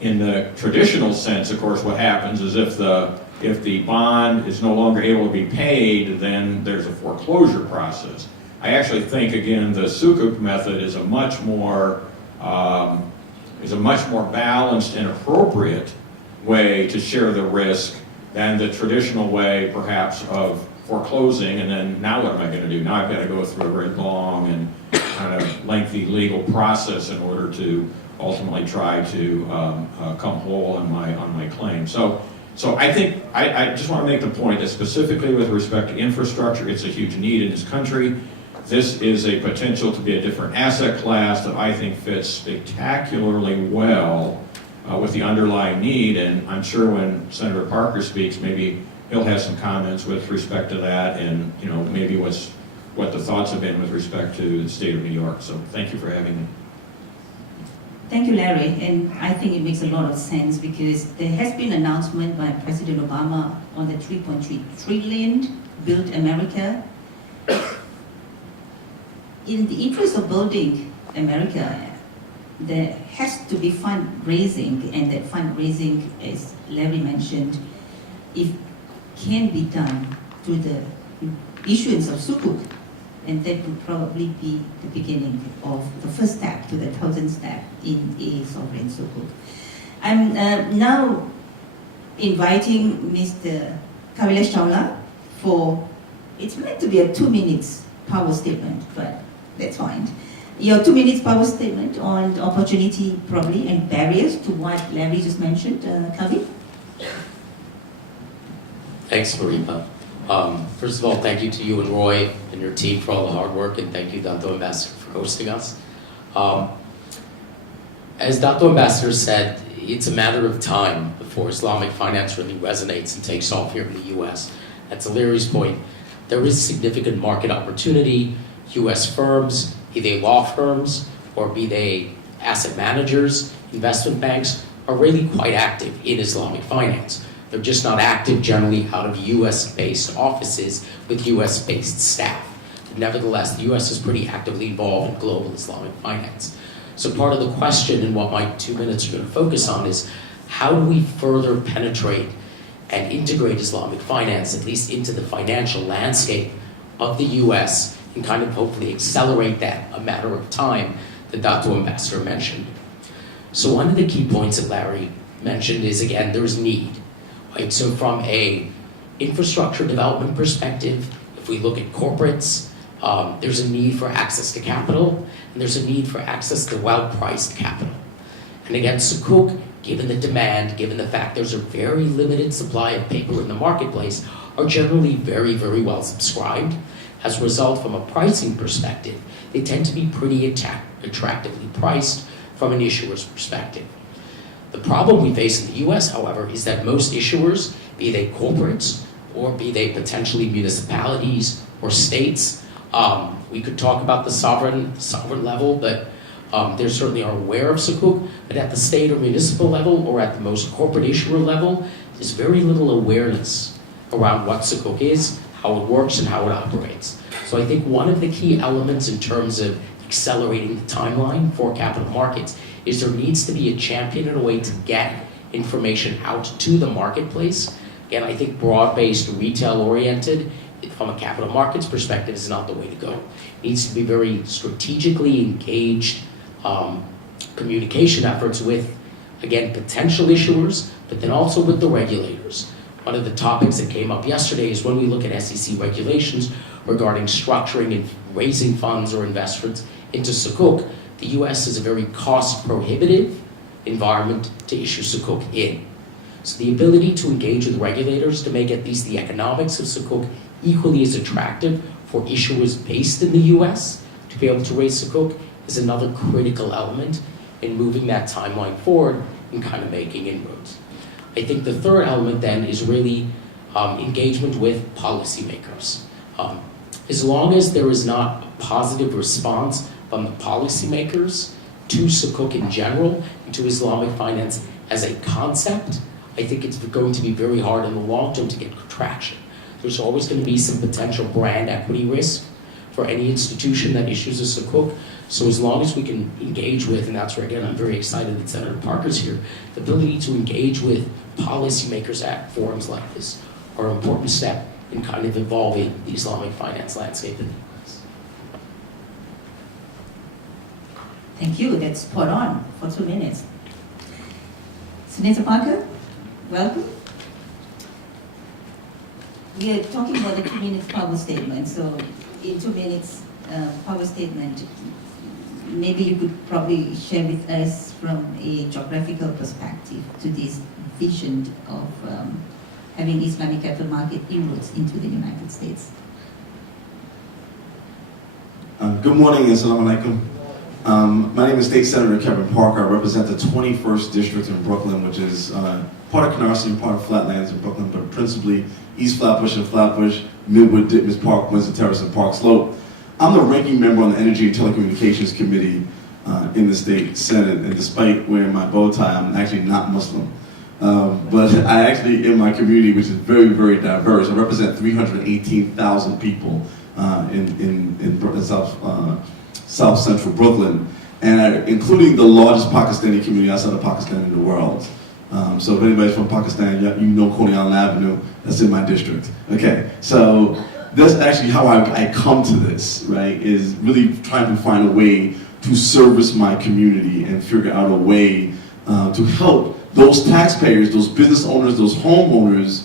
In the traditional sense, of course, what happens is if the bond is no longer able to be paid, then there's a foreclosure process. I actually think, again, the sukuk method is a much more balanced and appropriate way to share the risk than the traditional way, perhaps, of foreclosing, and then now what am I going to do? Now I've got to go through a very long and kind of lengthy legal process in order to ultimately try to come whole on my claim. So I think I just want to make the point that specifically with respect to infrastructure, it's a huge need in this country. This is a potential to be a different asset class that I think fits spectacularly well with the underlying need, and I'm sure when Senator Parker speaks, maybe he'll have some comments with respect to that, and maybe what the thoughts have been with respect to the state of New York. So thank you for having me. Thank you, Larry, and I think it makes a lot of sense because there has been an announcement by President Obama on the 3.3 trillion Build America. In the interest of building America, there has to be fundraising, and that fundraising, as Larry mentioned, if can be done through the issuance of sukuk, and that would probably be the beginning of the first step to the 1,000th step in a sovereign sukuk. I'm now inviting Mr. Kavilash Chawla for, it's meant to be a 2 minutes power statement, but that's fine. Your 2 minutes power statement on opportunity probably and barriers to what Larry just mentioned, Kavi. Thanks, Noripah. First of all, thank you to you and Roy and your team for all the hard work, and thank you, Datuk Ambassador, for hosting us. As Datuk Ambassador said, it's a matter of time before Islamic finance really resonates and takes off here in the U.S. And to Larry's point, there is significant market opportunity. U.S. firms, be they law firms or be they asset managers, investment banks, are really quite active in Islamic finance. They're just not active generally out of US-based offices with US-based staff. But nevertheless, the US is pretty actively involved in global Islamic finance. So part of the question and what my 2 minutes are going to focus on is how do we further penetrate and integrate Islamic finance, at least into the financial landscape of the US, and kind of hopefully accelerate that a matter of time that Datuk Ambassador mentioned. So one of the key points that Larry mentioned is, again, there's need. Right? So from a infrastructure development perspective, if we look at corporates, there's a need for access to capital, and there's a need for access to well-priced capital. And again, sukuk, given the demand, given the fact there's a very limited supply of paper in the marketplace, are generally very, very well subscribed. As a result, from a pricing perspective, they tend to be pretty attractively priced from an issuer's perspective. The problem we face in the US, however, is that most issuers, be they corporates or be they potentially municipalities or states, we could talk about the sovereign level, but they certainly are aware of sukuk, but at the state or municipal level or at the most corporate issuer level, there's very little awareness around what sukuk is, how it works, and how it operates. So I think one of the key elements in terms of accelerating the timeline for capital markets is there needs to be a champion in a way to get information out to the marketplace. Again, I think broad-based, retail-oriented, from a capital markets perspective, is not the way to go. It needs to be very strategically engaged communication efforts with, again, potential issuers, but then also with the regulators. One of the topics that came up yesterday is when we look at SEC regulations regarding structuring and raising funds or investments into sukuk, the US is a very cost-prohibitive environment to issue sukuk in. So the ability to engage with regulators to make at least the economics of sukuk equally as attractive for issuers based in the US to be able to raise sukuk is another critical element in moving that timeline forward and kind of making inroads. I think the third element then is really engagement with policymakers. As long as there is not a positive response from the policymakers to sukuk in general and to Islamic finance as a concept, I think it's going to be very hard in the long term to get traction. There's always going to be some potential brand equity risk for any institution that issues a sukuk. So as long as we can engage with, and that's where again I'm very excited that Senator Parker's here, the ability to engage with policymakers at forums like this are an important step in kind of evolving the Islamic finance landscape in the US. Thank you. That's spot on for 2 minutes. Senator Parker, welcome. We are talking about the 2 minutes power statement. So in 2 minutes power statement, maybe you could probably share with us from a geographical perspective to this vision of having Islamic capital market inroads into the United States. Good morning, Assalamu alaikum. My name is State Senator Kevin Parker. I represent the 21st District in Brooklyn, which is part of Canarsie and part of Flatlands in Brooklyn, but principally East Flatbush and Flatbush, Midwood, Ditmas Park, Winston Terrace, and Park Slope. I'm the ranking member on the Energy and Telecommunications Committee in the State Senate, and despite wearing my bow tie, I'm actually not Muslim. But I actually, in my community, which is very, very diverse, I represent 318,000 people in South Central Brooklyn, and including the largest Pakistani community outside of Pakistan in the world. So if anybody's from Pakistan, you know Coney Island Avenue, that's in my district. Okay, so that's actually how I come to this, right, is really trying to find a way to service my community and figure out a way to help those taxpayers, those business owners, those homeowners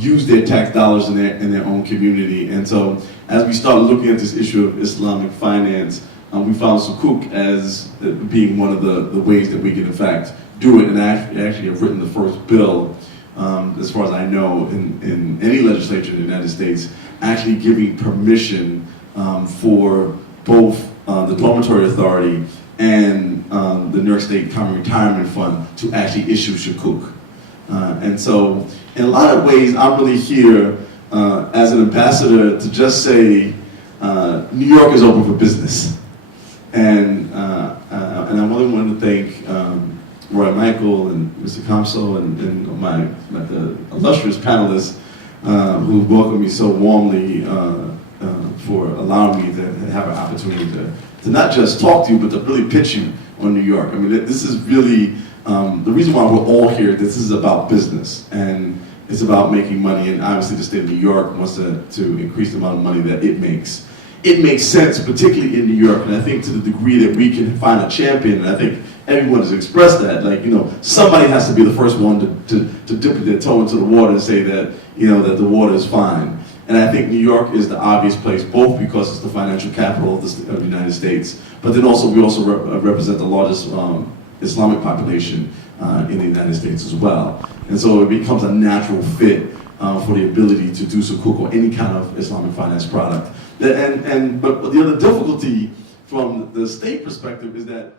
use their tax dollars in their own community. And so as we start looking at this issue of Islamic finance, we found Sukuk as being one of the ways that we can in fact do it. And I actually have written the first bill, as far as I know, in any legislature in the United States, actually giving permission for both the Dormitory Authority and the New York State Common Retirement Fund to actually issue Sukuk. And so in a lot of ways, I'm really here as an ambassador to just say New York is open for business. And I really want to thank Roy Michael and Mr. Kamso and the illustrious panelists who welcomed me so warmly for allowing me to have an opportunity to not just talk to you, but to really pitch you on New York. I mean, this is really the reason why we're all here. This is about business, and it's about making money. And obviously, the state of New York wants to increase the amount of money that it makes. It makes sense, particularly in New York, and I think to the degree that we can find a champion, and I think everyone has expressed that, like, you know, somebody has to be the first one to dip their toe into the water and say that, you know, that the water is fine. And I think New York is the obvious place, both because it's the financial capital of the United States, but then also we also represent the largest Islamic population in the United States as well. And so it becomes a natural fit for the ability to do Sukuk or any kind of Islamic finance product. But the other difficulty from the state perspective is that